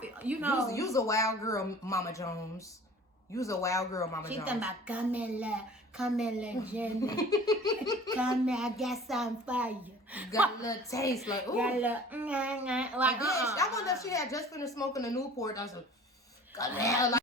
feel, you know. You's a wild girl, Mama Jones. You's a wild girl, Mama Jones. She's talking about Camilla, Jenny. Come here, I got something for you. Got a little taste, like, ooh. Got a little, like, I wonder if she had just finished smoking a Newport. I was like, like,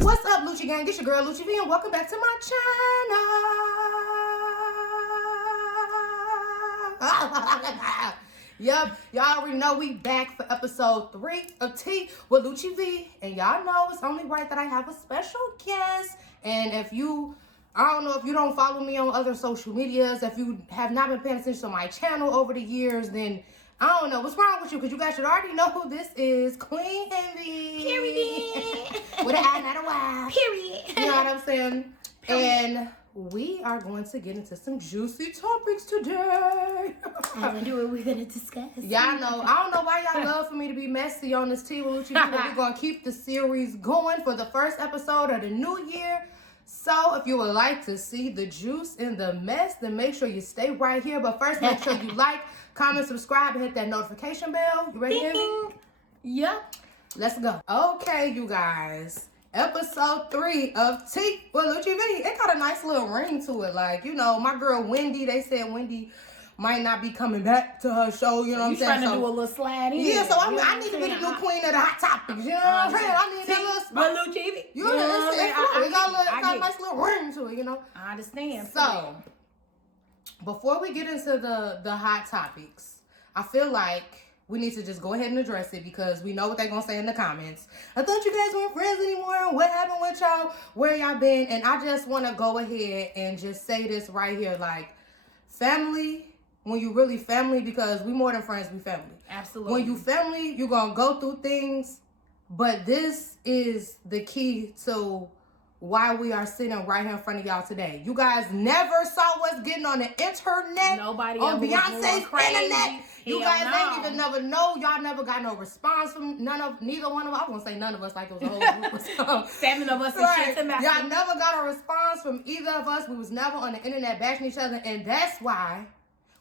what's up, Lucci gang? It's your girl Lucci Vee, and welcome back to my channel. Yup, y'all already know we back for episode 3 of Tea with Lucci Vee, and y'all know it's only right that I have a special guest. And if you, I don't know if you don't follow me on other social medias, if you have not been paying attention to my channel over the years, then I don't know what's wrong with you, because you guys should already know who this is. Queen Envy. Period. With an I, not a Y. Period. You know what I'm saying? And we are going to get into some juicy topics today. I wonder what we're going to discuss. Y'all know, I don't know why y'all love for me to be messy on this Tea with Lucci, but we're going to keep the series going for the first episode of the new year. So if you would like to see the juice in the mess, then make sure you stay right here. But first, make sure you like, comment, subscribe, and hit that notification bell. You ready, Envy? Yep. Let's go. Okay, you guys. Episode 3 of Tea with Lucci Vee. It got a nice little ring to it. Like, you know, my girl Wendy, they said Wendy might not be coming back to her show. You know what I'm saying? Trying to do a little slide in. Yeah, so I need to be the new queen of the hot topics. You know what I'm saying? I need that little spot. Lucci Vee. You know what I'm saying? It got a nice little ring to it, you know? I understand. So, before we get into the hot topics, I feel like we need to just go ahead and address it, because we know what they're going to say in the comments. I thought you guys weren't friends anymore. What happened with y'all? Where y'all been? And I just want to go ahead and just say this right here. Like, family, when you really family, because we more than friends, we family. Absolutely. When you family, you're going to go through things. But this is the key to why we are sitting right here in front of y'all today. You guys never saw us getting on the internet. Nobody on Beyonce's internet. You guys ain't even never know. Y'all never got no response from neither one of us. I won't say none of us, like it was a whole group of 7 of us and shit to matter. Y'all never got a response from either of us. We was never on the internet bashing each other, and that's why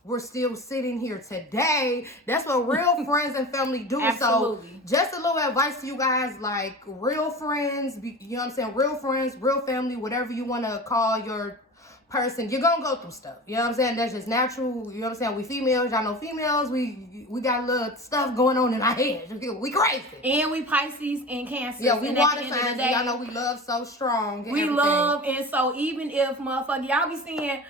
we're still sitting here today. That's what real friends and family do. Absolutely. So just a little advice to you guys, like real friends, you know what I'm saying? Real friends, real family, whatever you want to call your person, you're going to go through stuff. You know what I'm saying? That's just natural. You know what I'm saying? We females, y'all know females, we got a little stuff going on in our heads. We crazy. And we Pisces and Cancer. Yeah, we water signs. Y'all know we love so strong. We love, and so even if motherfucker, y'all be seeing,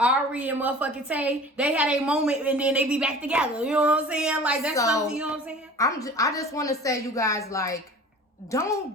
Ari and motherfucking Tay, they had a moment and then they be back together. You know what I'm saying? Like, that's something, you know what I'm saying? I just want to say, you guys, like,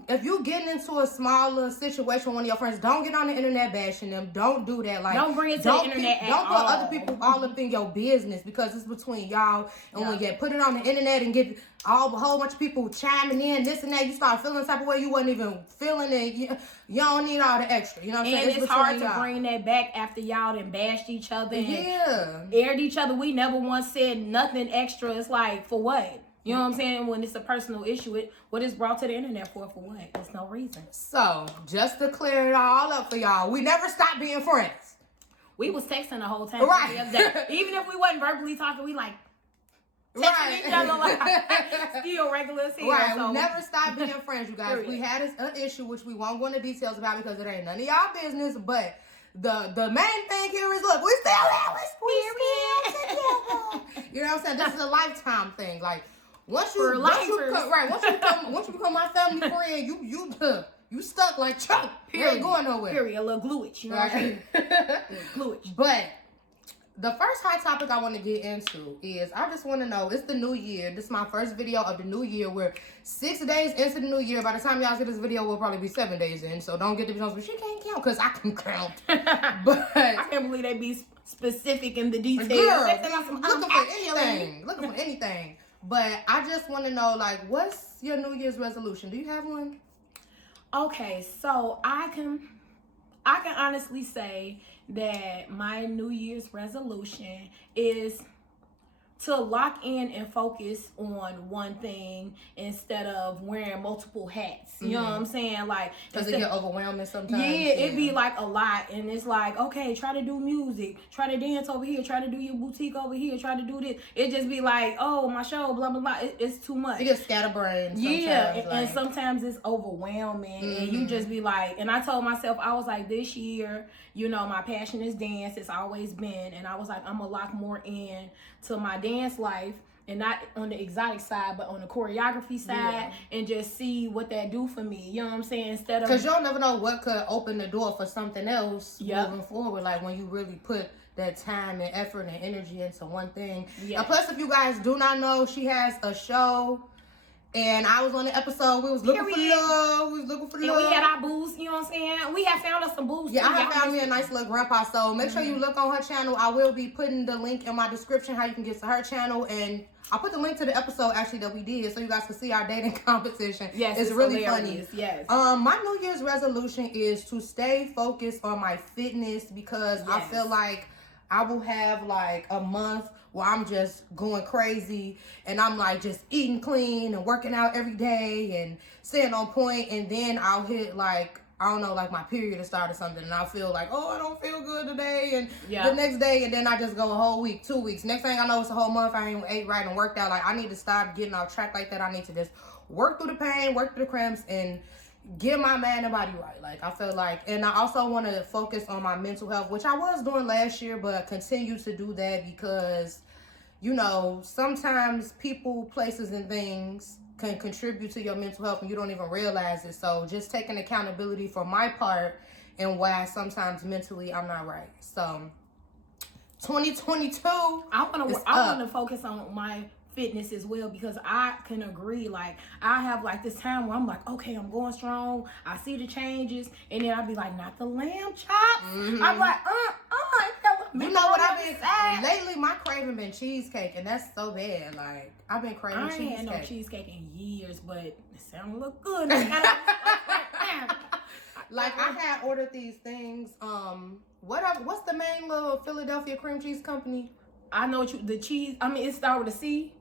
if you getting into a smaller situation with one of your friends, don't get on the internet bashing them. Don't do that. Like, don't bring it to the internet don't put other people all up in your business, because it's between y'all. And when you put it on the internet and get a whole bunch of people chiming in, this and that, you start feeling the type of way you wasn't even feeling it. You don't need all the extra. You know what I'm saying? And it's hard to bring that back after y'all done bashed each other and aired each other. We never once said nothing extra. It's like, for what? You know what I'm saying? When it's a personal issue, what is brought to the internet for what? There's no reason. So, just to clear it all up for y'all, we never stopped being friends. We was texting the whole time. Right. Even if we wasn't verbally talking, we like texting each other like still regular as hell. Right. So. We never stopped being friends, you guys. We had an issue, which we won't go into details about because it ain't none of y'all business, but the main thing here is, look, we still here. We still together. You know what I'm saying? This is a lifetime thing. Like, once you become my family friend, you stuck like Chuck. You ain't going nowhere. Period. A little gluage, you know what I'm saying? Gluage. But the first hot topic I want to get into is, I just want to know, it's the new year. This is my first video of the new year. We're 6 days into the new year. By the time y'all see this video, we'll probably be 7 days in. So don't get the videos, but she can't count, because I can count. But I can't believe they be specific in the details. Girl, looking for anything. But I just want to know, like, what's your New Year's resolution? Do you have one? Okay, so I can honestly say that my New Year's resolution is to lock in and focus on one thing instead of wearing multiple hats. You know what I'm saying? Like, because it get overwhelming sometimes. Yeah, it be like a lot, and it's like, okay, try to do music, try to dance over here, try to do your boutique over here, try to do this. It just be like, oh, my show, blah blah blah. It's too much. It gets scatterbrained. Yeah, and sometimes it's overwhelming, and you just be like, and I told myself, I was like, this year, you know, my passion is dance. It's always been, and I was like, I'm gonna lock more in to my dance life, and not on the exotic side, but on the choreography side, and just see what that do for me. You know what I'm saying? Instead of, because you'll never know what could open the door for something else moving forward. Like when you really put that time and effort and energy into one thing. And plus, if you guys do not know, she has a show. And I was on the episode. We was looking for love. We was looking for love. And we had our booze. You know what I'm saying? We had found us some booze. Yeah, I have found me a nice little grandpa. So make sure you look on her channel. I will be putting the link in my description how you can get to her channel. And I'll put the link to the episode actually that we did so you guys can see our dating competition. Yes, it's really funny. Yes. My New Year's resolution is to stay focused on my fitness because I feel like I will have like a month where I'm just going crazy and I'm like just eating clean and working out every day and staying on point, and then I'll hit like, I don't know, like my period to start or something, and I'll feel like, oh, I don't feel good today, and the next day, and then I just go a whole week, 2 weeks. Next thing I know, it's a whole month I ain't ate right and worked out. Like, I need to stop getting off track like that. I need to just work through the pain, work through the cramps, and get my mind and body right. Like, I feel like, and I also want to focus on my mental health, which I was doing last year, but continue to do that because, you know, sometimes people, places, and things can contribute to your mental health and you don't even realize it. So just taking accountability for my part and why sometimes mentally I'm not right. So 2022, I want to focus on my fitness as well, because I can agree, like I have like this time where I'm like, okay, I'm going strong, I see the changes, and then I'll be like, not the lamb chops. I'm like, you know what I've been lately? My craving been cheesecake, and that's so bad. Like I've been craving cheesecake. I ain't had no cheesecake in years, but it sound look good. Like I had ordered these things. What's the main little Philadelphia cream cheese company? I know what the cheese. I mean, it started with a C.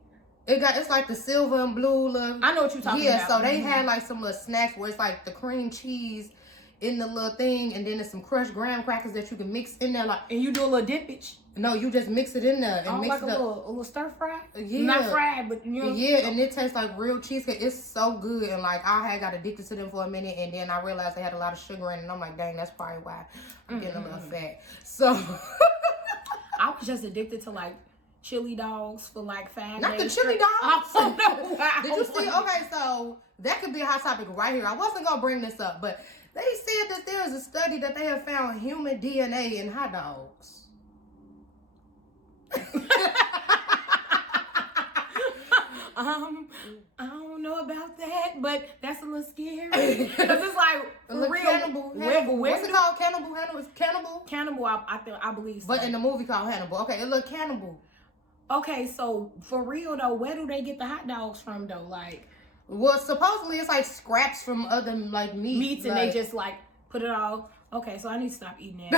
It's like the silver and blue look. I know what you're talking about. Yeah, so they had like some little snacks where it's like the cream cheese in the little thing, and then there's some crushed graham crackers that you can mix in there, like, and you do a little dippage. No, you just mix it in there and mix like it a up. little stir fry. Yeah, not fried, but you know. Yeah, and it tastes like real cheesecake. It's so good, and like I had got addicted to them for a minute, and then I realized they had a lot of sugar in it, and I'm like, dang, that's probably why I'm getting a little fat. So I was just addicted to like chili dogs for like 5 Not days. the chili dogs. Oh, no. Wow. Did you see? Okay, so that could be a hot topic right here. I wasn't gonna bring this up, but they said that there is a study that they have found human DNA in hot dogs. I don't know about that, but that's a little scary. Because it's like real Cannibal. What's it called? Cannibal. It's Cannibal. Cannibal. I believe so. But in the movie called Hannibal. Okay, it look Cannibal. Okay, so for real though, where do they get the hot dogs from though? Like, well, supposedly it's like scraps from other like meats, and like, they just like put it all. Okay, so I need to stop eating that.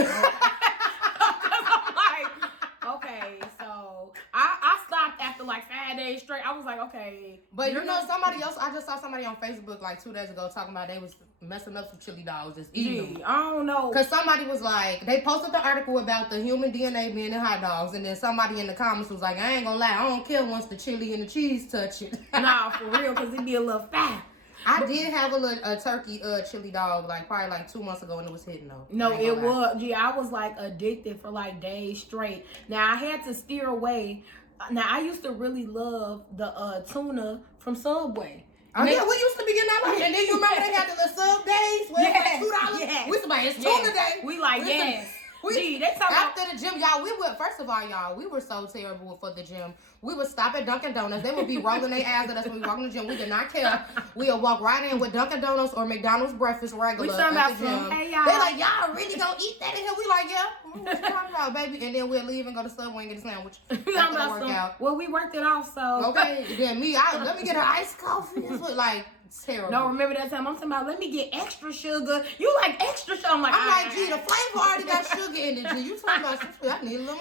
I'm like, okay, so I stopped after like 5 days straight. I was like, okay. But you know, somebody else, I just saw somebody on Facebook like 2 days ago talking about they was messing up some chili dogs, just eating them. I don't know. Because somebody was like, they posted the article about the human DNA being in hot dogs, and then somebody in the comments was like, I ain't gonna lie, I don't care once the chili and the cheese touch it. Nah, for real, because it be a little fat. I did have a turkey chili dog like probably like 2 months ago, and it was hitting though. No, it was. Yeah, I was like addicted for like days straight. Now I had to steer away. Now I used to really love the tuna from Subway. Oh yeah, we used to be getting that like, and then you remember they had the little sub days where it was $2. Yes. We used to buy it's tuna day. We like yes. Gee, they talking after the gym, y'all. We would first of all, y'all. We were so terrible for the gym. We would stop at Dunkin' Donuts. They would be rolling their ass at us when we walk in the gym. We did not care. We would walk right in with Dunkin' Donuts or McDonald's breakfast regular. We talking about some, hey y'all. They like, y'all really gonna eat that in here? We like, yeah. What you talking about, baby? And then we'll leave and go to Subway and get a sandwich. We talking about workout. Well, we worked it off, so okay. Then let me get an iced coffee. That's what like. Terrible. Don't remember that time. I'm talking about let me get extra sugar. You like extra sugar? I'm like, gee, the flavor already got sugar in it. Gee, you talking about some? I need a little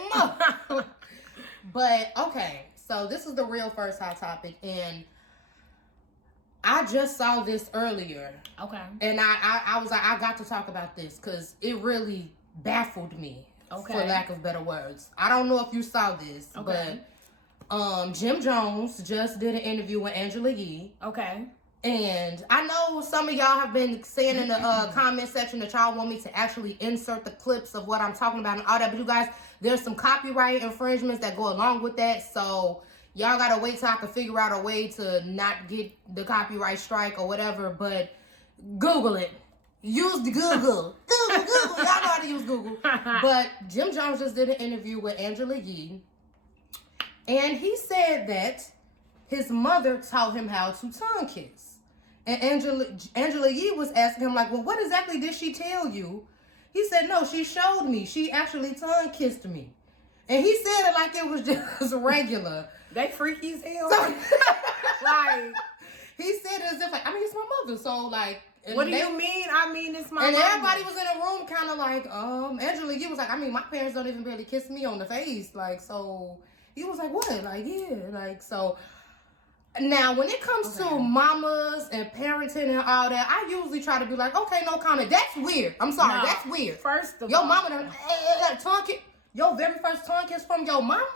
more. But okay, So this is the real first hot topic, and I just saw this earlier. Okay. And I was like, I got to talk about this because it really baffled me. Okay. For lack of better words. I don't know if you saw this, but Jim Jones just did an interview with Angela Yee. Okay. And I know some of y'all have been saying in the comment section that y'all want me to actually insert the clips of what I'm talking about and all that. But you guys, there's some copyright infringements that go along with that. So y'all got to wait till I can figure out a way to not get the copyright strike or whatever. But Google it. Use the Google. Google. Y'all know how to use Google. But Jim Jones just did an interview with Angela Yee. And he said that his mother taught him how to tongue kiss. And Angela Yee was asking him, like, well, what exactly did she tell you? He said, no, she showed me. She actually tongue kissed me. And he said it like it was just regular. They freaky as hell. So, like, he said it as if, like, I mean, it's my mother. So, like. What do you mean? I mean, it's my And mama. everybody was in the room kind of like, Angela Yee was like, I mean, my parents don't even really kiss me on the face. Like, so he was like, what? Like, yeah. Like, so. Now, when it comes to mamas and parenting and all that, I usually try to be like, okay, no comment. That's weird. I'm sorry. No, that's weird. First of your all. Your mama, tongue kiss, your very first tongue kiss from your mama?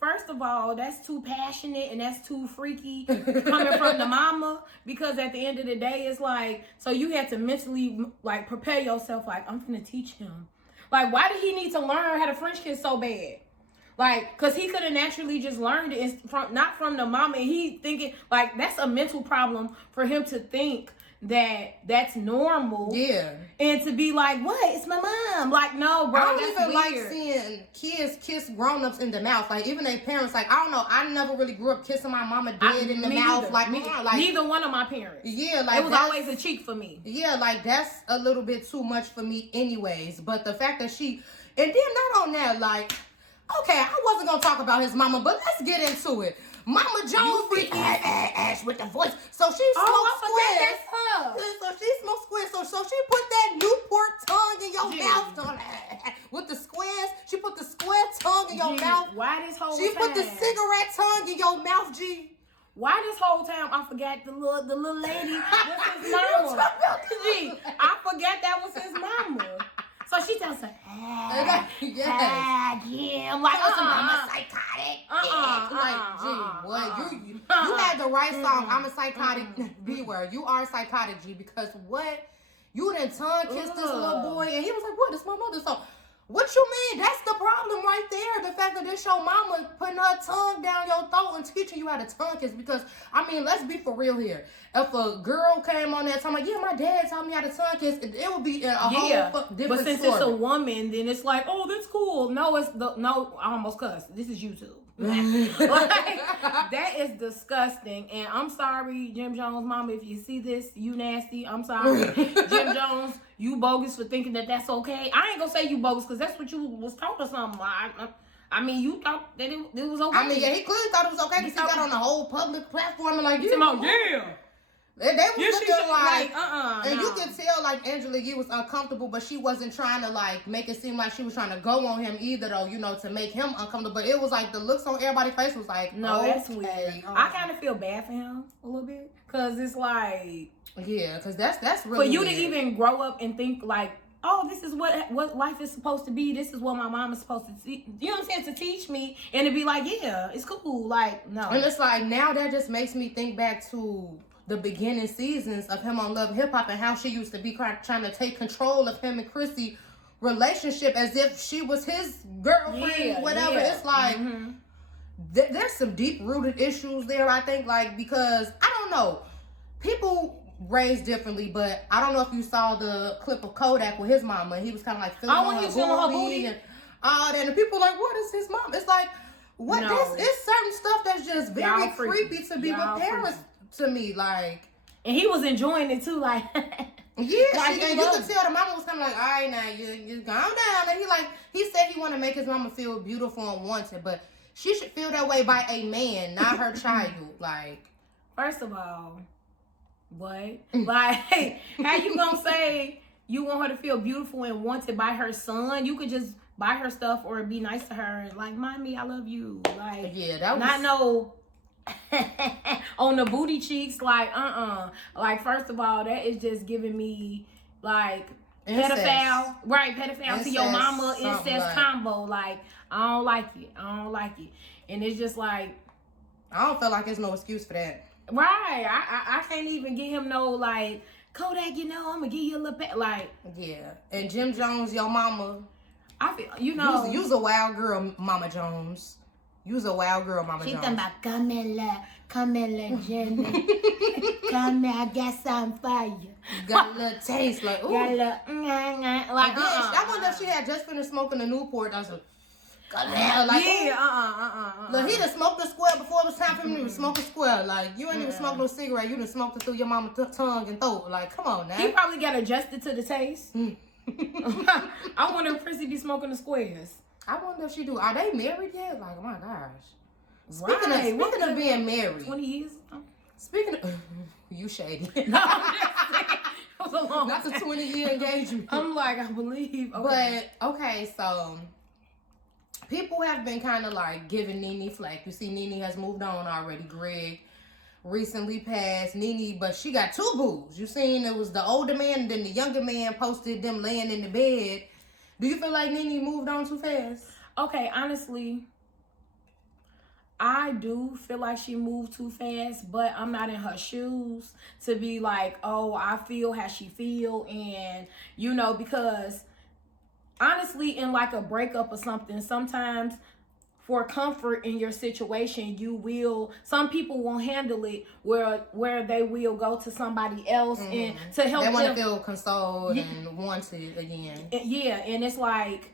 First of all, that's too passionate and that's too freaky coming from the mama. Because at the end of the day, it's like, so you had to mentally, like, prepare yourself, like, I'm going to teach him. Like, why did he need to learn how to French kiss so bad? Like, because he could have naturally just learned it not from the mama. And he thinking, like, that's a mental problem for him to think that that's normal. Yeah. And to be like, what? It's my mom. Like, no, bro, I don't that's even weird. like seeing kids kiss grown-ups in the mouth. Like, even their parents, like, I don't know. I never really grew up kissing my mama dead in the mouth. Either. Like, neither one of my parents. Yeah, like, it was always a cheek for me. Yeah, like, that's a little bit too much for me anyways. But the fact that she, and then not on that, like, okay, I wasn't going to talk about his mama, but let's get into it. Mama Jones be ash with the voice. So she smoked squares. So she smoked squares. So she put that Newport tongue in your mouth with the squares. She put the square tongue in your mouth. Why this whole She time? put the cigarette tongue in your mouth, G. Why this whole time I forgot the little lady was his mama? G, I forgot that was his mama. So she tells her, yeah. I'm like, I'm a psychotic. Like, G, what? You had the right song. I'm a psychotic B word. You are psychotic, G, because what? You done tongue kissed this little boy, and he was like, what? It's my mother. So, what you mean? That's the problem right there. The fact that this your mama putting her tongue down your throat and teaching you how to tongue kiss. Because, I mean, let's be for real here. If a girl came on there talking like, yeah, my dad taught me how to tongue kiss, it would be a whole different story. But since it's a woman, then it's like, oh, that's cool. No, I almost cussed. This is YouTube. Like, that is disgusting. And I'm sorry, Jim Jones' mama, if you see this, you nasty. I'm sorry. Jim Jones, you bogus for thinking that that's okay. I ain't gonna say you bogus because that's what you was taught or something. I mean, you thought that it was okay. I mean, yeah, he clearly thought it was okay because he got on the whole public platform and like, yeah. They was looking like, and no. you can tell like Angela Yee was uncomfortable, but she wasn't trying to like make it seem like she was trying to go on him either, though, you know, to make him uncomfortable. But it was like the looks on everybody's face was like, no, that's weird. I kind of feel bad for him a little bit because it's like, yeah, because that's really for you weird. to even grow up and think like, oh, this is what life is supposed to be. This is what my mom is supposed to teach. You know what I'm saying? To teach me and to be like, yeah, it's cool. Like, no. And it's like now that just makes me think back to the beginning seasons of him on Love Hip Hop and how she used to be trying to take control of him and Chrissy relationship as if she was his girlfriend, whatever. Yeah. It's like there's some deep rooted issues there, I think, like, because I don't know, people raised differently, but I don't know if you saw the clip of Kodak with his mama and he was kind of like feeling her booty and all that, and people like, what is his mom? It's like, what? No. It's certain stuff that's just very creepy to be with parents. To me, like, and he was enjoying it too, like, yeah, like, and you could tell the mama was kind of like, all right, now you calm down. And he said he want to make his mama feel beautiful and wanted, but she should feel that way by a man, not her child. Like, first of all, what? Like, how you gonna say you want her to feel beautiful and wanted by her son? You could just buy her stuff or be nice to her and like, mommy, I love you. Like, yeah, that was not no on the booty cheeks. Like, like, first of all, that is just giving me like incest. Pedophile, right? Pedophile Incest, to your mama, incest like, combo. Like, I don't like it. I don't like it. And it's just like, I don't feel like there's no excuse for that. Right. I can't even get him no like, Kodak, you know, I'm gonna give you a little bit. Like, yeah. And Jim Jones, your mama. I feel, you know, you's a wild girl, Mama Jones. You's a wild girl, Mama she Jones. talking about Camilla, Jenny. Come here, I got something for you. Got a little taste, like, ooh. Got a little, like, I wonder if she had just finished smoking a Newport. I was like, Look, he done smoked a square before it was time for him to smoke a square. Like, you ain't even smoked no cigarette. You done smoked it through your mama's tongue and throat. Like, come on now. He probably got adjusted to the taste. I wonder if Prissy be smoking the squares. I wonder if she do. Are they married yet? Like, oh my gosh. Speaking of being married. 20 years? Speaking of... you shady. No, I'm just saying. It was a long Not the 20-year engagement. I'm like, I believe. Okay. But, okay, so... people have been kind of like giving NeNe flack. You see, NeNe has moved on already. Greg recently passed. NeNe, but she got 2 boos. You seen it was the older man and then the younger man posted them laying in the bed. Do you feel like NeNe moved on too fast? Okay, honestly, I do feel like she moved too fast, but I'm not in her shoes to be like, oh, I feel how she feel. And, you know, because honestly, in like a breakup or something, sometimes for comfort in your situation, some people won't handle it where they will go to somebody else and to help them. They want to feel consoled and wanted again. Yeah, and it's like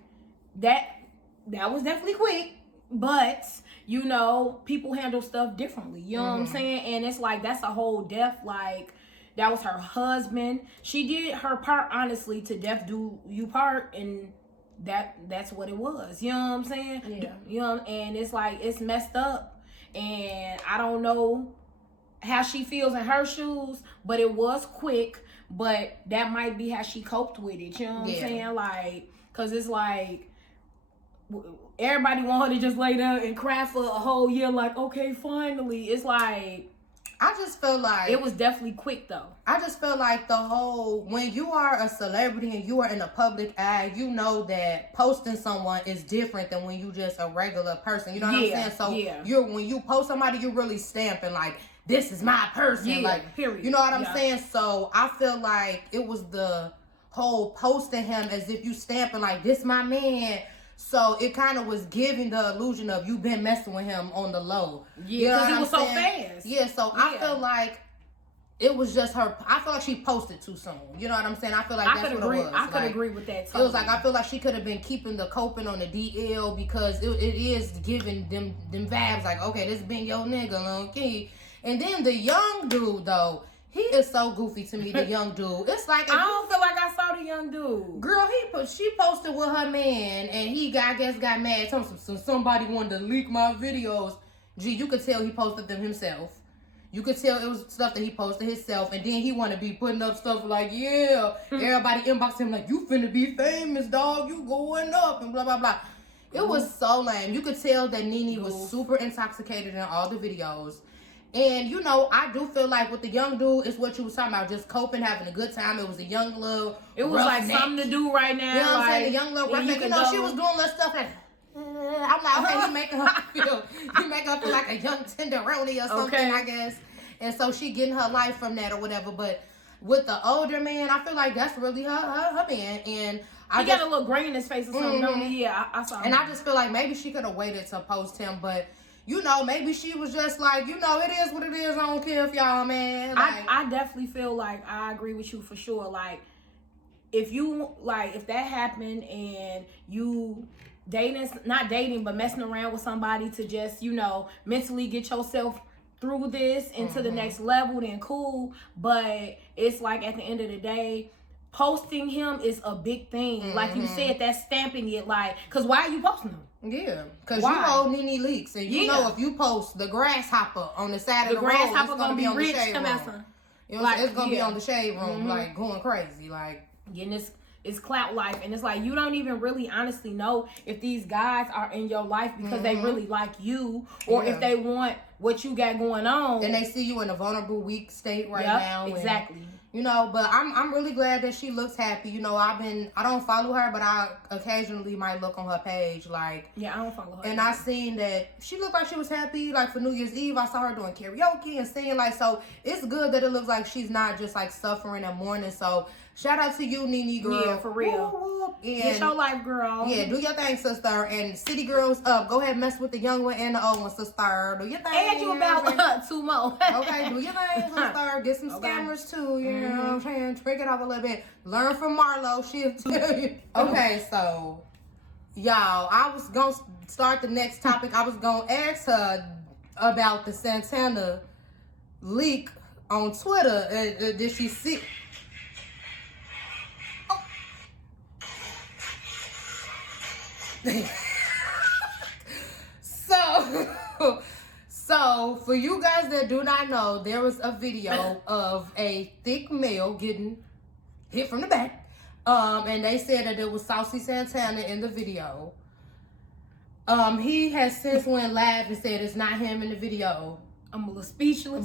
that was definitely quick, but you know, people handle stuff differently. You know what I'm saying? And it's like, that's a whole death, like, that was her husband. She did her part, honestly, to death do you part, and that's what it was. You know what I'm saying? Yeah. You know, and it's like, it's messed up. And I don't know how she feels in her shoes, but it was quick. But that might be how she coped with it. You know what I'm saying? Like, because it's like, everybody want her to just lay there and cry for a whole year. Like, okay, finally. It's like, I just feel like it was definitely quick though. I just feel like when you are a celebrity and you are in the public eye, you know that posting someone is different than when you just a regular person. You know what I'm saying? So when you post somebody, you're really stamping like, this is my person. Yeah, like, period. You know what I'm saying? So I feel like it was the whole posting him as if you stamping like, this my man. So it kind of was giving the illusion of you been messing with him on the low. Yeah, because it was so fast. Yeah, so I feel like it was just her. I feel like she posted too soon. You know what I'm saying? I feel like that's what it was. I could agree with that totally. It was like, I feel like she could have been keeping the coping on the DL because it is giving them vibes like, okay, this been your nigga, little kid. And then the young dude, though, he is so goofy to me, the young dude. It's like... I don't feel like I saw the young dude. Girl, she posted with her man, and he, I guess, got mad. Told him somebody wanted to leak my videos. Gee, you could tell he posted them himself. You could tell it was stuff that he posted himself, and then he want to be putting up stuff like, yeah, everybody inboxed him like, you finna be famous, dog. You going up, and blah, blah, blah. It was so lame. You could tell that NeNe was super intoxicated in all the videos. And, you know, I do feel like with the young dude, it's what you was talking about, just coping, having a good time. It was a young little It was like something to do right now. You know what I'm saying? The young little rough neck. You know, she was doing little stuff like, I'm like, okay, he making her feel like a young tenderoni or something, I guess. And so she getting her life from that or whatever. But with the older man, I feel like that's really her man. And he got a little gray in his face or something, don't he? Yeah, I saw him. And I just feel like maybe she could have waited to post him, but... you know, maybe she was just like, you know, it is what it is. I don't care if y'all, man. Like, I definitely feel like I agree with you for sure. Like, if that happened and you not dating, but messing around with somebody to just, you know, mentally get yourself through this into the next level, then cool. But it's like at the end of the day, posting him is a big thing. Like you said, that's stamping it. Like, because why are you posting him? Yeah, because you hold NeNe Leakes, and you know if you post the grasshopper on the side of the road, it's gonna be on the shade room. You know, it's gonna be on the shade room, like going crazy, like getting this is clout life, and it's like you don't even really honestly know if these guys are in your life because they really like you, or if they want what you got going on, and they see you in a vulnerable, weak state now. Exactly. And, you know, but I'm really glad that she looks happy. You know, I don't follow her, but I occasionally might look on her page, like. Yeah, I don't follow her. And I seen that she looked like she was happy, like for New Year's Eve. I saw her doing karaoke and singing, like, so it's good that it looks like she's not just like suffering and mourning. So shout out to you, NeNe girl. Yeah, for real. Woo, woo. And get your life, girl. Yeah, do your thing, sister. And city girls up. Go ahead and mess with the young one and the old one, sister. Do your thing. And you about 2 more. Okay, do your thing, sister. Get some scammers too. You know what I'm saying? Trick it off a little bit. Learn from Marlo. She'll tell you. Okay, so y'all, I was gonna start the next topic. I was gonna ask her about the Santana leak on Twitter. Did she see? So for you guys that do not know, there was a video of a thick male getting hit from the back, and they said that it was Saucy Santana in the video. He has since went live and said it's not him in the video. I'm a little speechless,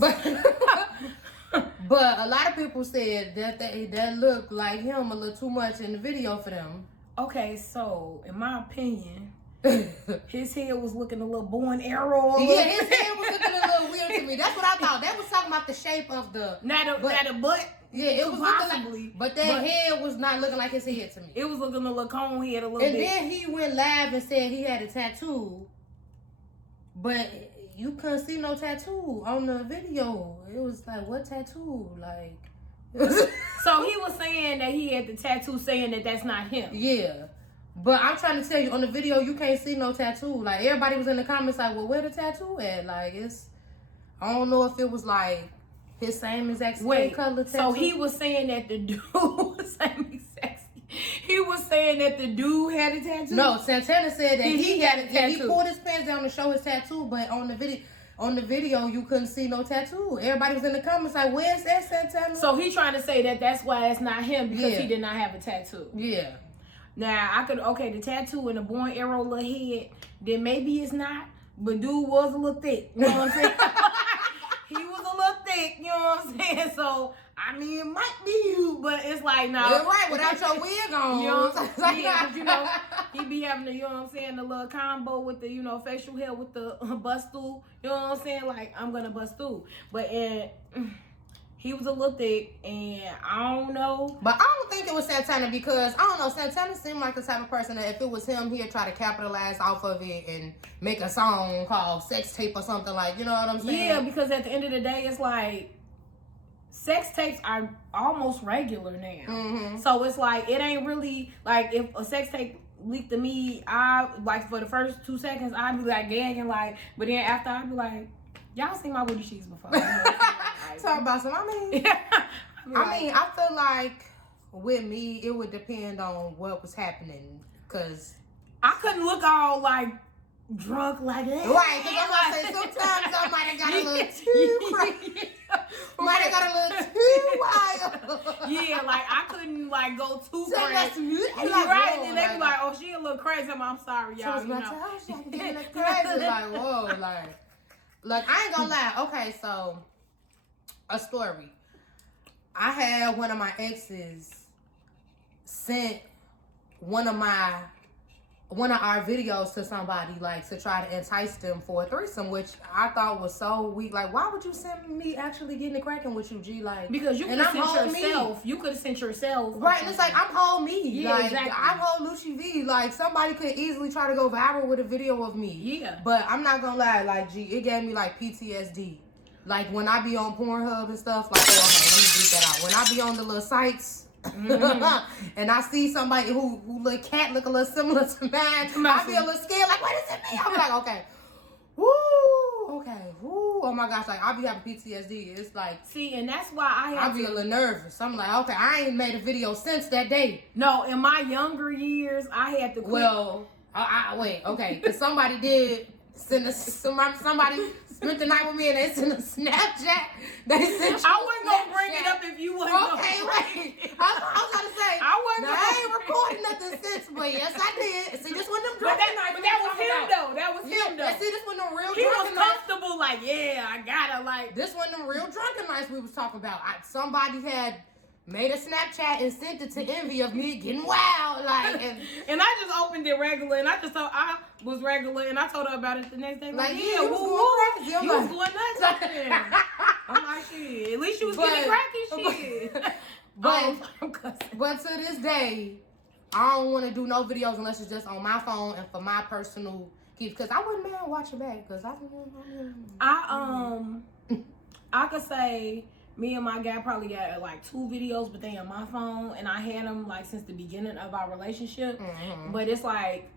but a lot of people said that looked like him a little too much in the video for them. Okay, so in my opinion, his head was looking a little bow and arrow. Yeah, his head was looking a little weird to me. That's what I thought. They was talking about the shape of the not a butt. Yeah, it was possibly, looking like, but head was not looking like his head to me. It was looking a little cone head a little bit. And then he went live and said he had a tattoo, but you couldn't see no tattoo on the video. It was like, what tattoo? Like, so he was saying that he had the tattoo, saying that that's not him. Yeah. But I'm trying to tell you, on the video, you can't see no tattoo. Like, everybody was in the comments like, well, where the tattoo at? Like, I don't know if it was like his same exact skin color tattoo. So he was saying that the dude was he was saying that the dude had a tattoo? No, Santana said that he had a tattoo. He pulled his pants down to show his tattoo, but on the video, you couldn't see no tattoo. Everybody was in the comments like, where's that Santana? So he trying to say that that's why it's not him, because he did not have a tattoo. Yeah. Now, the tattoo and the bow and arrow little head, then maybe it's not, but dude was a little thick. You know what I'm saying? He was a little thick, you know what I'm saying? So, I mean, it might be you, but it's like, no. You're right, without your wig on. You know what I'm saying? Yeah, but you know, he be having the, you know what I'm saying, the little combo with the, you know, facial hair with the bust through. You know what I'm saying? Like, I'm going to bust through. But, he was a little thick, and I don't know. But I don't think it was Santana because, I don't know, Santana seemed like the type of person that if it was him, he'd try to capitalize off of it and make a song called Sex Tape or something, like, you know what I'm saying? Yeah, because at the end of the day, it's like, sex tapes are almost regular now. Mm-hmm. So it's like, it ain't really, like, if a sex tape leaked to me, like, for the first 2 seconds, I'd be, like, gagging, like, but then after, I'd be like, y'all seen my booty cheeks before. You know, talk about some. I feel like with me, it would depend on what was happening. Cause I couldn't look all like drunk like that. Right, because I'm gonna say sometimes I might have got a little too crazy. Might have got a little too wild. Yeah, like I couldn't like go too crazy. Like, right, and they be like, oh, she a little crazy. I'm sorry, y'all. So you know. She get a little crazy. Like, whoa, like I ain't gonna lie. Okay, so a story. I had one of my exes sent one of our videos to somebody, like, to try to entice them for a threesome, which I thought was so weak. Like, why would you send me actually getting it cracking with you, G? Like, because you could have sent yourself. You could have sent yourself. Right, and it's like, I'm whole me. Yeah, like, exactly. I'm whole Lucci Vee. Like, somebody could easily try to go viral with a video of me. Yeah. But I'm not gonna lie, like, G, it gave me, like, PTSD. Like, when I be on Pornhub and stuff, like, oh, okay, let me beat that out. When I be on the little sites, and I see somebody who little cat look a little similar to mine, I be a little scared, like, what is it me? I'm like, okay. Woo, okay, woo. Oh my gosh, like, I be having PTSD. It's like, see, and that's why I be a little nervous. I'm like, okay, I ain't made a video since that day. No, in my younger years, I had to quit. Well, wait, okay, because somebody did send somebody spent the night with me and they sent a Snapchat. They sent I wasn't going to bring it up if you wasn't. Okay, right. I was going to say, I ain't recording nothing since, but yes, I did. See, this one them drunken nights. But that was him, though. That was him, though. See, this one them real he drunken nights. He was comfortable, like, yeah, I gotta, like. This one them real drunken nights we was talking about. Somebody had made a Snapchat and sent it to Envy of me getting wild, like, and I just opened it regular, and I just thought I was regular, and I told her about it the next day. Like, yeah, you was going crazy. You was going nuts. I'm like, shit. At least you was getting cracky, shit. But to this day, I don't want to do no videos unless it's just on my phone and for my personal keep. Because I wouldn't mind watching back. Because I could say. Me and my guy probably got like 2 videos, but they on my phone, and I had them like since the beginning of our relationship. Mm-hmm. But it's like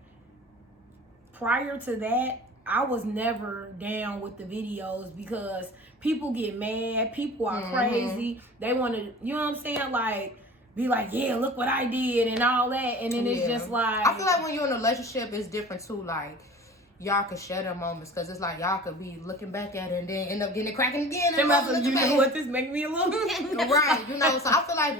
prior to that, I was never down with the videos because people get mad, people are crazy. They want to, you know what I'm saying, like be like, yeah, look what I did and all that, and then it's just like I feel like when you're in a relationship, it's different too. Like, y'all could share them moments because it's like y'all could be looking back at it and then end up getting it cracking again. And you know what, this make me a little right, you know. So I feel like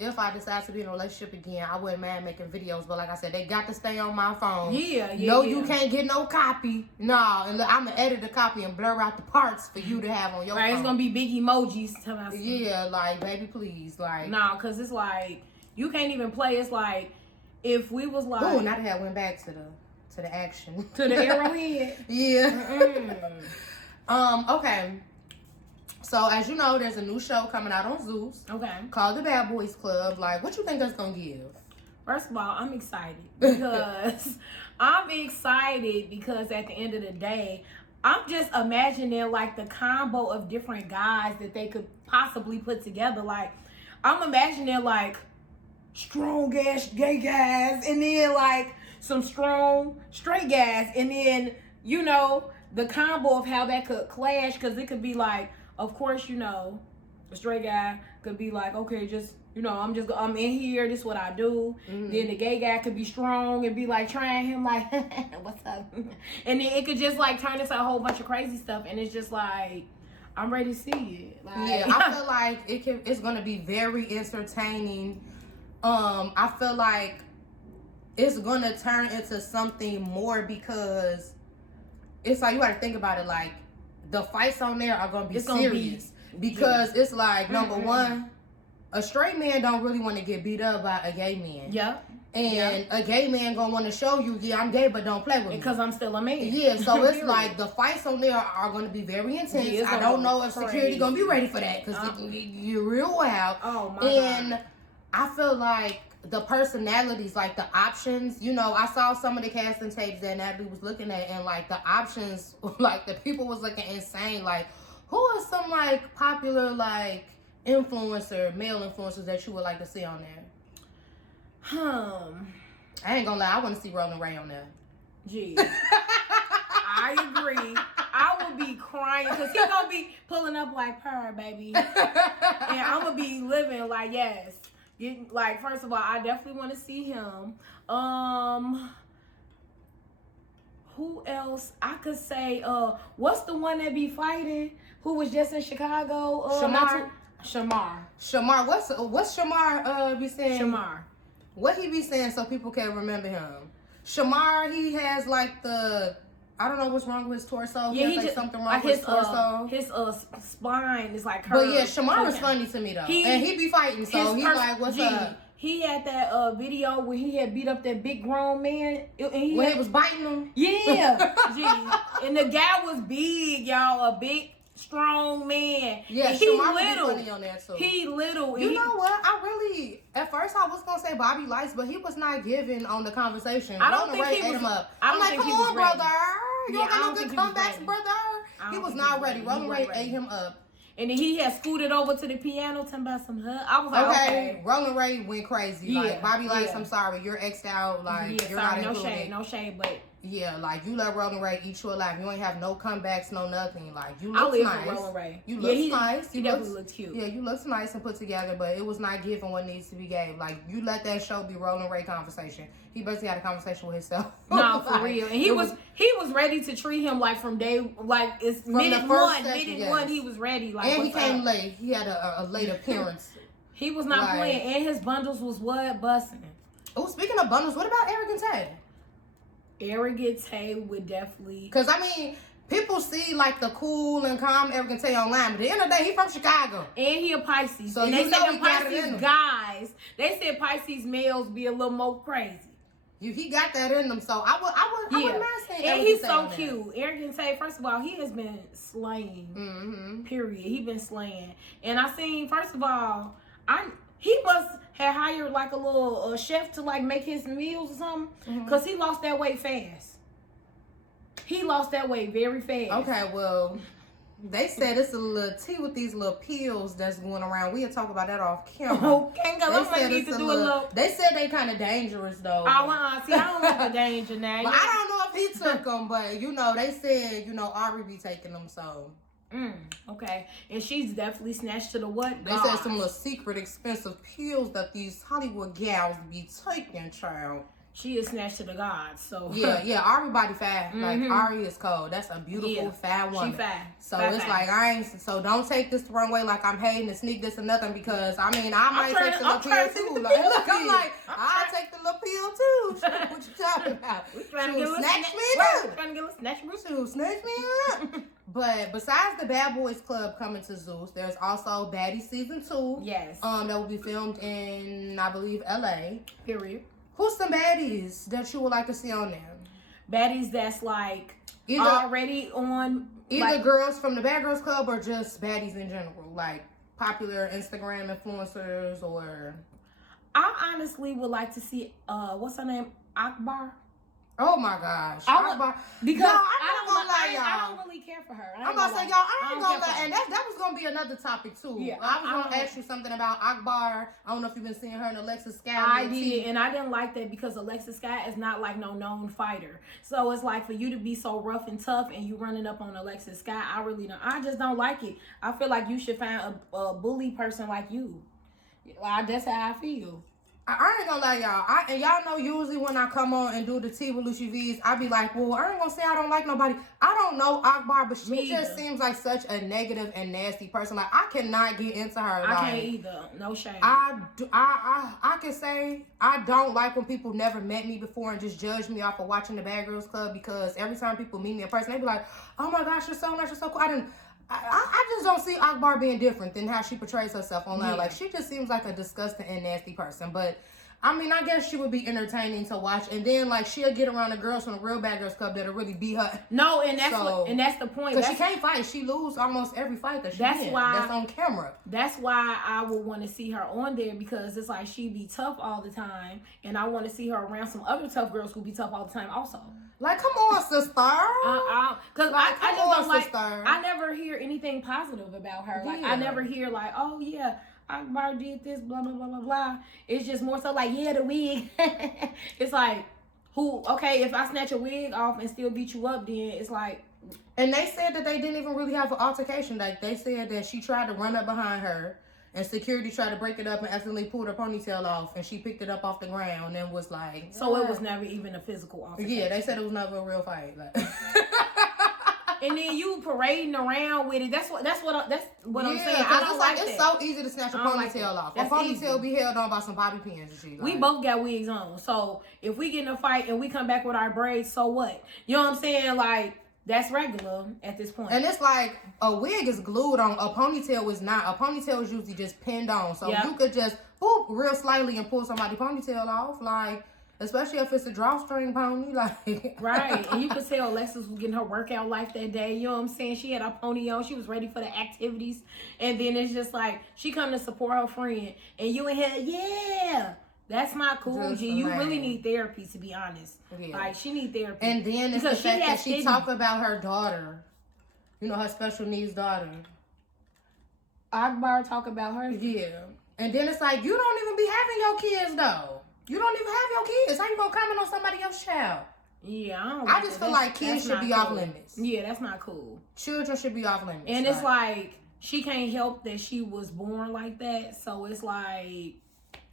if I decide to be in a relationship again, I wouldn't mind making videos. But like I said, they got to stay on my phone. You can't get no copy. No, and look, I'm gonna edit the copy and blur out the parts for you to have on your phone. It's gonna be big emojis. Yeah, like baby, please, like cause it's like you can't even play. It's like if we was like, oh, not that went back to the action. To the arrowhead. Yeah. Okay. So, as you know, there's a new show coming out on Zeus. Okay. Called The Bad Boys Club. Like, what you think that's going to give? First of all, I'm excited. Because at the end of the day, I'm just imagining, like, the combo of different guys that they could possibly put together. Like, I'm imagining, like, strong-ass gay guys. And then, like, some strong straight guys, and then you know the combo of how that could clash, because it could be like, of course, you know, a straight guy could be like, okay, just, you know, I'm in here, this is what I do. Then the gay guy could be strong and be like trying him like what's up, and then it could just like turn into a whole bunch of crazy stuff, and it's just like I'm ready to see it. Like, I feel like it's gonna be very entertaining. I feel like it's gonna turn into something more because it's like you gotta think about it. Like the fights on there are gonna be serious because it's like number one, a straight man don't really want to get beat up by a gay man. Yeah. And a gay man gonna want to show you, yeah, I'm gay, but don't play with me because I'm still a man. Yeah. So it's like the fights on there are gonna be very intense. Yeah, I don't know if security gonna be ready for that because you're real wild. Oh my God. I feel like the personalities, like the options, you know, I saw some of the casting tapes that Natalie was looking at, and like the options, like the people was looking insane. Like, who are some like popular like male influencers that you would like to see on there? I ain't gonna lie, I want to see Rolling Ray on there. Gee, I agree. I would be crying because he's gonna be pulling up like her, baby, and I'm gonna be living like yes. Like, first of all, I definitely want to see him. Who else? I could say, what's the one that be fighting? Who was just in Chicago? Shamar. What's Shamar be saying? Shamar. What he be saying so people can remember him? Shamar, he has like I don't know what's wrong with his torso. Yeah, he has like something wrong with his torso. His spine is like curved. But yeah, Shamar is funny to me though, and he be fighting, so he like, what's up? He had that video where he had beat up that big grown man. When he was biting him. Yeah, and the guy was big, y'all, a big strong man. Yeah, and he little. Funny on that too. He little. You know what? At first I was gonna say Bobby Lights, but he was not giving on the conversation. I don't think he ate was. him up. I'm like, come on, brother. You don't got no good comebacks, brother. He was not ready. Rolling Ray ate him up. And then he had scooted over to the piano, talking about some hug. I was like, okay. Rolling Ray went crazy. Yeah, like, Bobby Lights, I'm sorry, you're X'd out. Like, you're not included. No shade, but Yeah, like you let Rolling Ray eat you alive. You ain't have no comebacks, no nothing. Like you I look live nice. for Rolling Ray. You look nice. He definitely looks cute. Yeah, you look nice and put together, but it was not given what needs to be gave. Like you let that show be Rolling Ray conversation. He basically had a conversation with himself. No, for real. And he was ready to treat him like from day, like it's minute one. He was ready. Like, and he came late. He had a late appearance. He was not playing, and his bundles was what busting. Oh, speaking of bundles, what about Arrogant Tay? Arrogant Tay would definitely... Because, I mean, people see, like, the cool and calm Arrogant Tay online. But at the end of the day, he from Chicago. And he a Pisces. So and they said the Pisces guys, they said Pisces males be a little more crazy. He got that in them. So, I wouldn't mind saying and he's so cute. Arrogant Tay, first of all, he has been slaying. Mm-hmm. Period. He been slaying. And I seen, first of all, he must have hired like a little chef to like make his meals or something, because he lost that weight fast. He lost that weight very fast. Okay, well, they said it's a little tea with these little pills that's going around. We'll talk about that off camera. Okay, because I might need to do a little... They said they kind of dangerous though. Oh, see, I don't want the danger now. But I don't know if he took them, but you know, they said, you know, Ari be taking them, so... Okay, and she's definitely snatched to the what? They said some little secret expensive pills that these Hollywood gals be taking, child. She is snatched to the gods, so... Yeah, Ari body fat. Like, Ari is cold. That's a beautiful, fat woman. She fat. So it's like, so don't take this the wrong way, like I'm hating and sneak this or nothing, because, I mean, I might take the little pill, too. Like, look, I'm like, I'll take the little pill, too. What you talking about? We trying to get a snatch me up. Trying to get a snatch me up. Snatch me up. But besides the Bad Boys Club coming to Zeus, there's also Baddies Season 2. Yes. That will be filmed in, I believe, LA. Period. Who's some baddies that you would like to see on there? Baddies that's like already on... Either like, girls from the Bad Girls Club or just baddies in general. Like popular Instagram influencers or... I honestly would like to see, what's her name? Akbar? Oh my gosh. Because I don't really care for her. I'm about to say, y'all, I ain't gonna lie. And that was gonna be another topic too. Yeah, I was gonna ask you something about Akbar. I don't know if you've been seeing her and Alexis Sky. I did, and I didn't like that because Alexis Sky is not like no known fighter. So it's like for you to be so rough and tough and you running up on Alexis Sky, I just don't like it. I feel like you should find a bully person like you. That's how I feel. I ain't gonna lie, y'all. And y'all know usually when I come on and do the tea with Lucci Vees, I be like, well, I ain't gonna say I don't like nobody. I don't know Akbar, but she just seems like such a negative and nasty person. Like, I cannot get into her. I can't either. No shame. I can say I don't like when people never met me before and just judge me off of watching the Bad Girls Club, because every time people meet me in person, they be like, oh my gosh, you're so nice, you're so cool. I just don't see Akbar being different than how she portrays herself online. Yeah. Like, she just seems like a disgusting and nasty person. But, I mean, I guess she would be entertaining to watch. And then, like, she'll get around the girls from the real Bad Girls Club that'll really beat her. No, and that's the point. Because she can't fight. She loses almost every fight that she wins. That's on camera. That's why I would want to see her on there, because it's like she be tough all the time. And I want to see her around some other tough girls who be tough all the time also. Like, come on, sister. Because like, I just don't like, sister. I never hear anything positive about her. Like, I never hear like, oh yeah, Akbar did this, blah, blah, blah, blah, blah. It's just more so like, yeah, the wig. It's like, if I snatch a wig off and still beat you up, then it's like. And they said that they didn't even really have an altercation. Like, they said that she tried to run up behind her, and security tried to break it up and accidentally pulled her ponytail off, and she picked it up off the ground and was like... So it was never even a physical altercation? Yeah, they said it was never a real fight. Like. And then you parading around with it. That's what I'm saying. I don't like it's so easy to snatch a ponytail off. A ponytail be held on by some bobby pins and shit. We both got wigs on. So if we get in a fight and we come back with our braids, so what? You know what I'm saying? Like... That's regular at this point. And it's like a wig is glued on. A ponytail is not. A ponytail is usually just pinned on. So you could just boop real slightly and pull somebody's ponytail off. Like, especially if it's a drawstring pony. Like, right. And you could tell Alexis was getting her workout life that day. You know what I'm saying? She had her pony on. She was ready for the activities. And then it's just like, she come to support her friend. And you in here, yeah. That's not cool, G. You really need therapy, to be honest. Yeah. Like, she need therapy. And then it's the fact that she talk about her daughter. You know, her special needs daughter. Akbar talk about her? Yeah. And then it's like, you don't even be having your kids, though. You don't even have your kids. How you gonna comment on somebody else's child? Yeah, I just feel like kids should be off limits. Yeah, that's not cool. Children should be off limits. And it's like she can't help that she was born like that. So it's like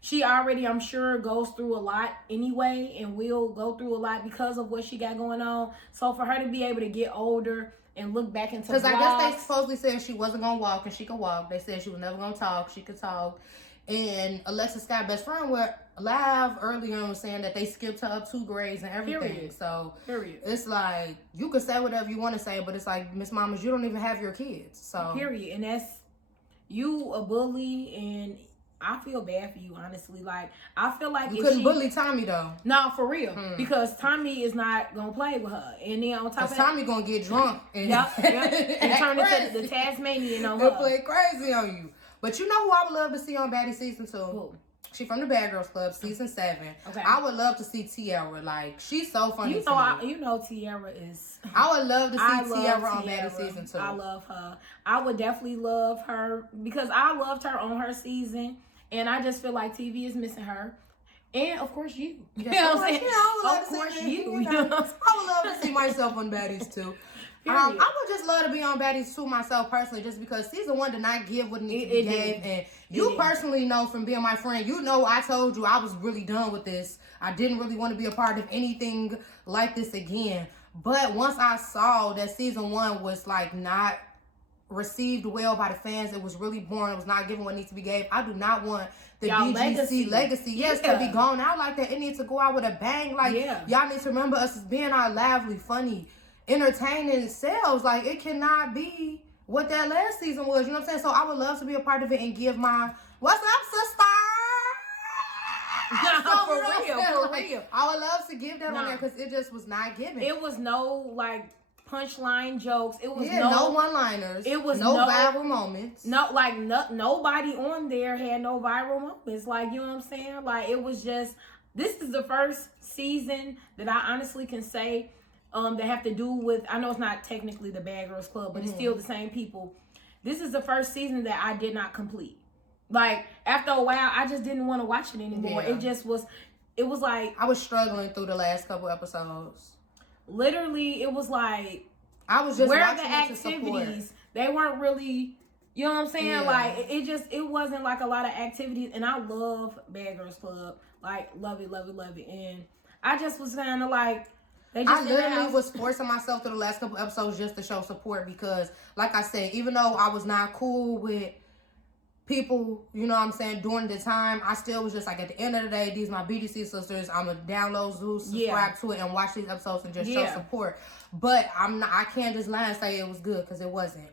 she already, I'm sure, goes through a lot anyway, and will go through a lot because of what she got going on. So for her to be able to get older and look back into because I guess they supposedly said she wasn't gonna walk and she could walk. They said she was never gonna talk. She could talk. And Alexis Scott's best friend were live earlier and was saying that they skipped her up 2 grades and everything. Period. So it's like you could say whatever you want to say, but it's like, Miss Mamas, you don't even have your kids. So period. And that's you a bully, and I feel bad for you, honestly. Like, I feel like you couldn't bully Tommy though. No, for real, because Tommy is not gonna play with her, and then on top of that, Tommy gonna get drunk and and turn into the Tasmanian on her. He'll play crazy on you. But you know who I would love to see on Baddies season 2? Who? She from the Bad Girls Club, season 7. Okay. I would love to see Tiara. Like, she's so funny. You know Tiara is. I would love to see Tiara on Baddies season 2. I love her. I would definitely love her because I loved her on her season, and I just feel like TV is missing her. And of course you. You know what I'm saying? Of course you. I would love to see myself on Baddies too. I would just love to be on Baddies too myself personally, just because season 1 did not give what needed to be gave. And you personally know from being my friend, you know I told you I was really done with this. I didn't really want to be a part of anything like this again. But once I saw that season 1 was like not received well by the fans, it was really boring, it was not given what needs to be gave. I do not want the BGC legacy to be gone out like that. It needs to go out with a bang. Like, y'all need to remember us as being our lively, funny, entertaining selves. Like, it cannot be what that last season was. You know what I'm saying? So I would love to be a part of it and give my what's up, sister. For real. I would love to give that on there because it just was not given. It was no like punchline jokes. It was no one-liners. It was no viral moments. Nobody on there had no viral moments. Like, you know what I'm saying? Like, it was just, this is the first season that I honestly can say that have to do with, I know it's not technically the Bad Girls Club, but it's still the same people. This is the first season that I did not complete. Like, after a while, I just didn't want to watch it anymore. It just was, it was like, I was struggling through the last couple episodes. Literally, it was like, I was just where watching the activities? They weren't really, you know what I'm saying? Yeah. Like, it wasn't like a lot of activities. And I love Bad Girls Club. Like, love it. And I just was kind of like, I literally was forcing myself through the last couple episodes just to show support because, like I said, even though I was not cool with people, you know what I'm saying, during the time, I still was just like, at the end of the day, these my BDC sisters. I'm gonna download Zeus, subscribe to it, and watch these episodes and just show support. But I can't just lie and say it was good because it wasn't.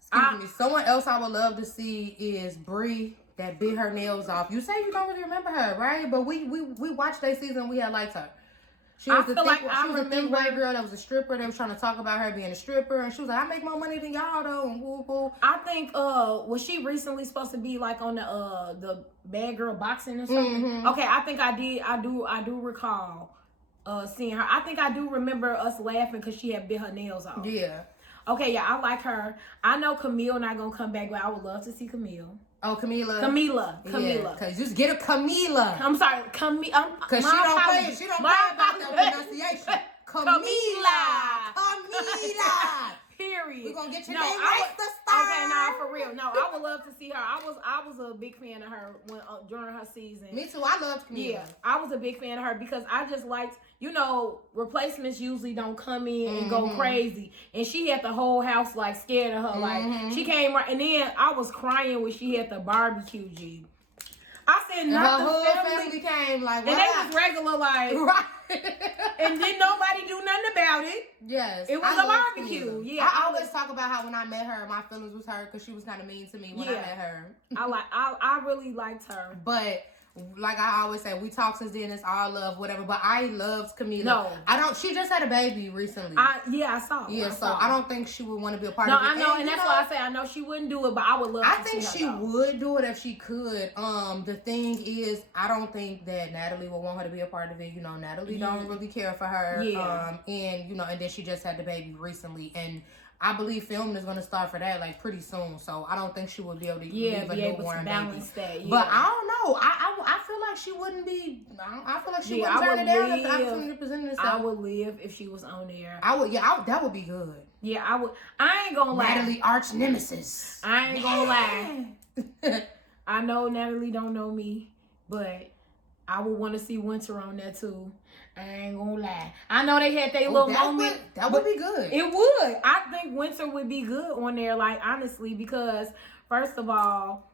Excuse me. Someone else I would love to see is Bree that bit her nails off. You say you don't really remember her, right? But we watched that season. We had liked her. She was a big white girl that was a stripper. They was trying to talk about her being a stripper, and she was like, "I make more money than y'all though." And woo woo. I think was she recently supposed to be like on the Bad Girl Boxing or something? Mm-hmm. Okay, I think I did. I do recall seeing her. I think I do remember us laughing because she had bit her nails off. Yeah. Okay, yeah, I like her. I know Camille not gonna come back, but I would love to see Camille. Oh, Camila. Yeah, because just get a Camila. I'm sorry, Camila. Because she don't play about that pronunciation. Camila. Period. We're going to get your name right to start. Okay, no, for real. No, I would love to see her. I was a big fan of her during her season. Me too. I loved Camila. Yeah, I was a big fan of her because I just liked, you know, replacements usually don't come in and go crazy. And she had the whole house, like, scared of her. Like, she came right, and then I was crying when she had the barbecue, G. I said, not the whole family came, like, what? And they was regular, like, right. And then nobody do nothing about it. Yes. It was a barbecue. Yeah. I always talk about how when I met her, my feelings was hurt because she was kind of mean to me when I met her. I really liked her. But like I always say, we talk since then. It's all love, whatever. But I loved Camila. No, she just had a baby recently. I saw. Yeah, I don't think she would want to be a part of it. No, I know, and that's why I say I know she wouldn't do it, but I would love. I think she would do it if she could. The thing is, I don't think that Natalie would want her to be a part of it. You know, Natalie don't really care for her. Yeah. And you know, and then she just had the baby recently, and I believe filming is going to start for that like pretty soon. So I don't think she would be able to leave a newborn baby. That, But I don't know. I feel like she wouldn't be. I feel like she wouldn't turn it down if the opportunity presented itself. I would live if she was on there. I would. Yeah, that would be good. Yeah, I would. I ain't gonna lie. Natalie, arch nemesis. I ain't gonna lie. I know Natalie don't know me, but I would want to see Winter on there too. I ain't gonna lie. I know they had their little moment. That would be good. It would. I think Winter would be good on there, like, honestly, because, first of all,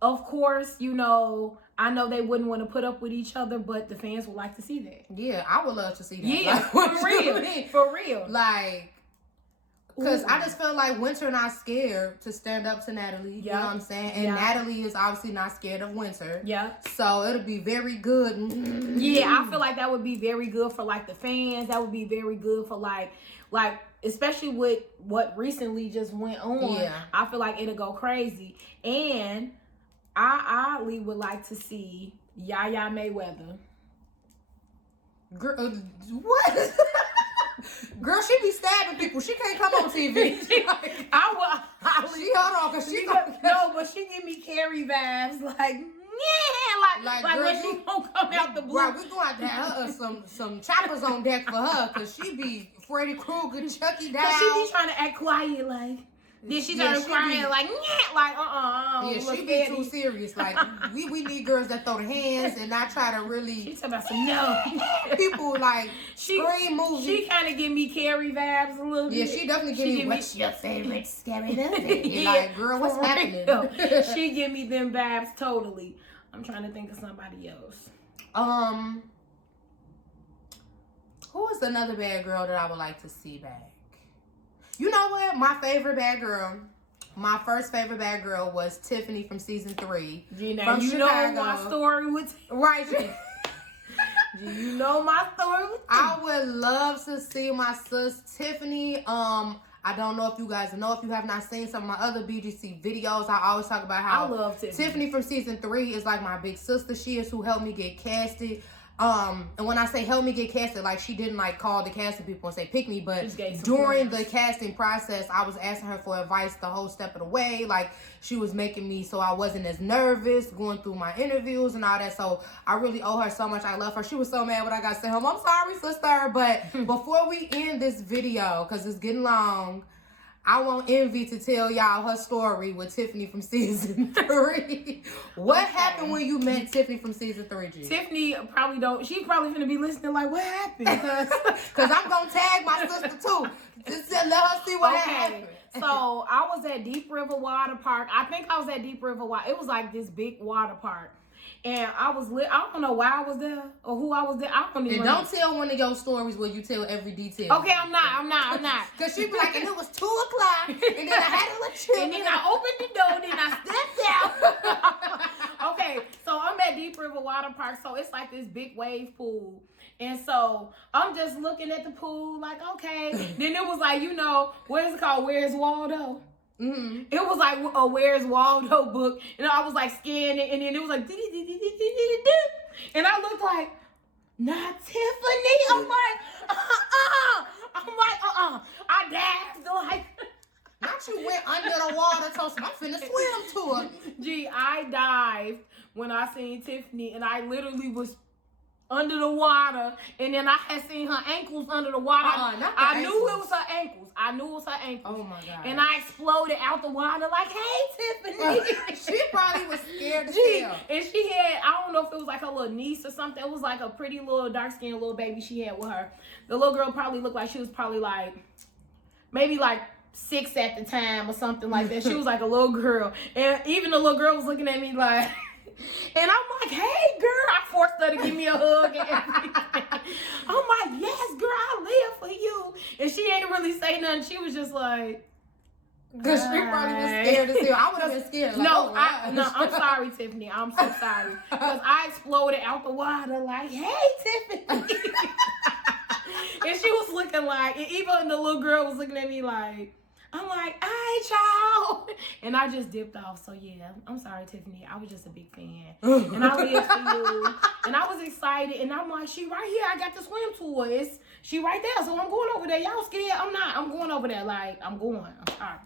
of course, you know, I know they wouldn't want to put up with each other, but the fans would like to see that. Yeah, I would love to see that. Yeah, like, for real. For real. Like, because I just feel like Winter not scared to stand up to Natalie. You know what I'm saying? And Natalie is obviously not scared of Winter. Yeah. So it'll be very good. Yeah, I feel like that would be very good for like the fans. That would be very good for like especially with what recently just went on. Yeah. I feel like it'll go crazy. And I oddly would like to see Yaya Mayweather. Girl, what? Girl, she be stabbing people. She can't come on TV. Hold on, cause no, but she give me Carrie vibes, like like girl, when she won't come out the blue. Right, we gonna have to have her some choppers on deck for her, cause she be Freddy Krueger, Chucky down. Cause she be trying to act quiet, like. Then she started crying like Yeah, she be too serious. Like we need girls that throw the hands and not try to really. She talking about some no. People like scream movies. She kind of give me Carrie vibes a little bit. Yeah, she definitely give me. What's your favorite scary movie? You're like, girl, what's happening? She give me them vibes totally. I'm trying to think of somebody else. Who is another bad girl that I would like to see back? You know what? My favorite bad girl, my first favorite bad girl was Tiffany from season 3. Gina, from you Chicago. Know my story with right. Do you know my story with I would love to see my sis Tiffany. I don't know if you guys know, if you have not seen some of my other BGC videos, I always talk about how I love Tiffany from season 3 is like my big sister. She is who helped me get casted. And when I say help me get casted, like she didn't like call the casting people and say pick me, but during the casting process, I was asking her for advice the whole step of the way. Like she was making me so I wasn't as nervous going through my interviews and all that. So I really owe her so much. I love her. She was so mad when I got sent home. I'm sorry, sister. But before we end this video, because it's getting long, I want Envy to tell y'all her story with Tiffany from season 3. What happened when you met Tiffany from season 3, G? Tiffany probably don't. She probably gonna be listening like, what happened? Because I'm gonna tag my sister too. Just to let her see what happened. So I was at Deep River Water Park. I think I was at Deep River Water. It was like this big water park. And I don't know why I was there or who I was there. I don't even know. Don't tell one of your stories where you tell every detail. Okay, I'm not. Because she be like, and it was 2 o'clock, and then I had a little trip. And then I opened the door, then I stepped out. Okay, so I'm at Deep River Water Park, so it's like this big wave pool. And so I'm just looking at the pool like, okay. Then it was like, you know, what is it called? Where's Waldo? Mm-hmm. It was like a Where's Waldo book, and I was like scanning, and then it was like, and I looked like, not Tiffany. I'm like, I danced like. Not you went under the water, told me I'm finna swim to her. Gee, I dived when I seen Tiffany, and I literally was under the water, and then I had seen her ankles under the water. I knew it was her ankles. Oh my God. And I exploded out the water like, hey, Tiffany. She probably was scared to tell. And she had, I don't know if it was like her little niece or something. It was like a pretty little dark-skinned little baby she had with her. The little girl probably looked like she was probably like, maybe like 6 at the time or something like that. She was like a little girl. And even the little girl was looking at me like, and I'm like, hey, girl. I forced her to give me a hug and everything. I'm like, yes, girl, I live for you. And she ain't really say nothing. She was just like, because she probably was scared as hell. I would have been scared. Like, I'm sorry, Tiffany. I'm so sorry. Because I exploded out the water like, hey, Tiffany. And she was looking like, and even the little girl was looking at me like, I'm like, all right, y'all. And I just dipped off. So, yeah, I'm sorry, Tiffany. I was just a big fan. And I live for you. And I was excited. And I'm like, she right here. I got the swim toys. She right there. So, I'm going over there. Y'all scared? I'm not. I'm going over there. Like, I'm going. I'm sorry.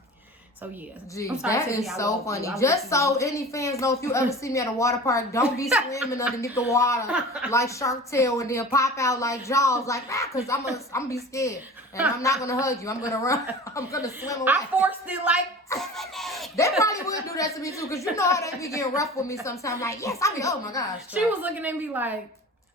So, yeah. Gee, that is so funny. Just so any fans know, if you ever see me at a water park, don't be swimming underneath the water like Shark Tale and then pop out like Jaws, like, because I'm going to be scared. And I'm not going to hug you. I'm going to run. I'm going to swim away. I forced it like, Tiffany. They probably would do that to me, too, because you know how they be getting rough with me sometimes. Like, yes, I be, oh, my gosh. She was looking at me like,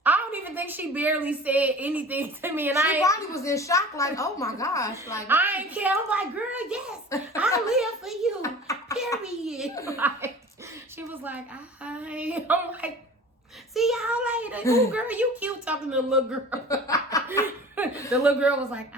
I don't even think she barely said anything to me. And she probably was in shock, like, oh my gosh. Like, I ain't care. I'm like, girl, yes, I live for you. Period. Like, she was like, I'm like, see y'all later. Ooh, girl, you cute talking to the little girl. The little girl was like,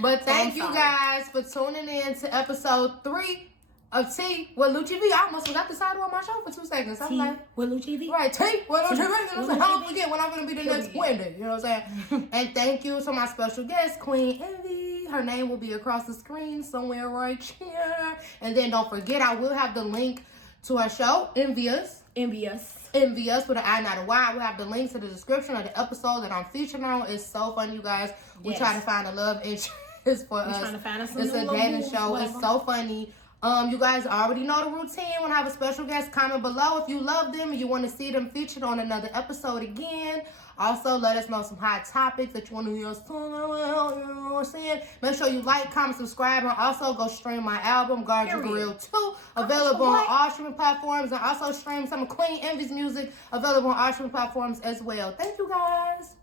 But thank you guys for tuning in to episode 3 of Tea with Lucci Vee. I almost forgot the title of my show for 2 seconds. I'm like, with Lucci Vee? Right, Tea with Lucci Vee. I don't forget when I'm going to be the next Wendy. You know what I'm saying? And thank you to my special guest, Queen Envy. Her name will be across the screen somewhere right here. And then don't forget, I will have the link to our show, Envious with an I, not a Y. We'll have the link to the description of the episode that I'm featuring on. It's so fun, you guys. We try to find a love interest for us. Trying to find us it's a dating show. It's so funny. You guys already know the routine. When I have a special guest, comment below if you love them and you want to see them featured on another episode again. Also, let us know some hot topics that you want to hear us talk about. You know what I'm saying? Make sure you like, comment, subscribe, and also go stream my album, Guard Your Grill 2, available on all streaming platforms, and also stream some of Queen Envy's music, available on all streaming platforms as well. Thank you, guys.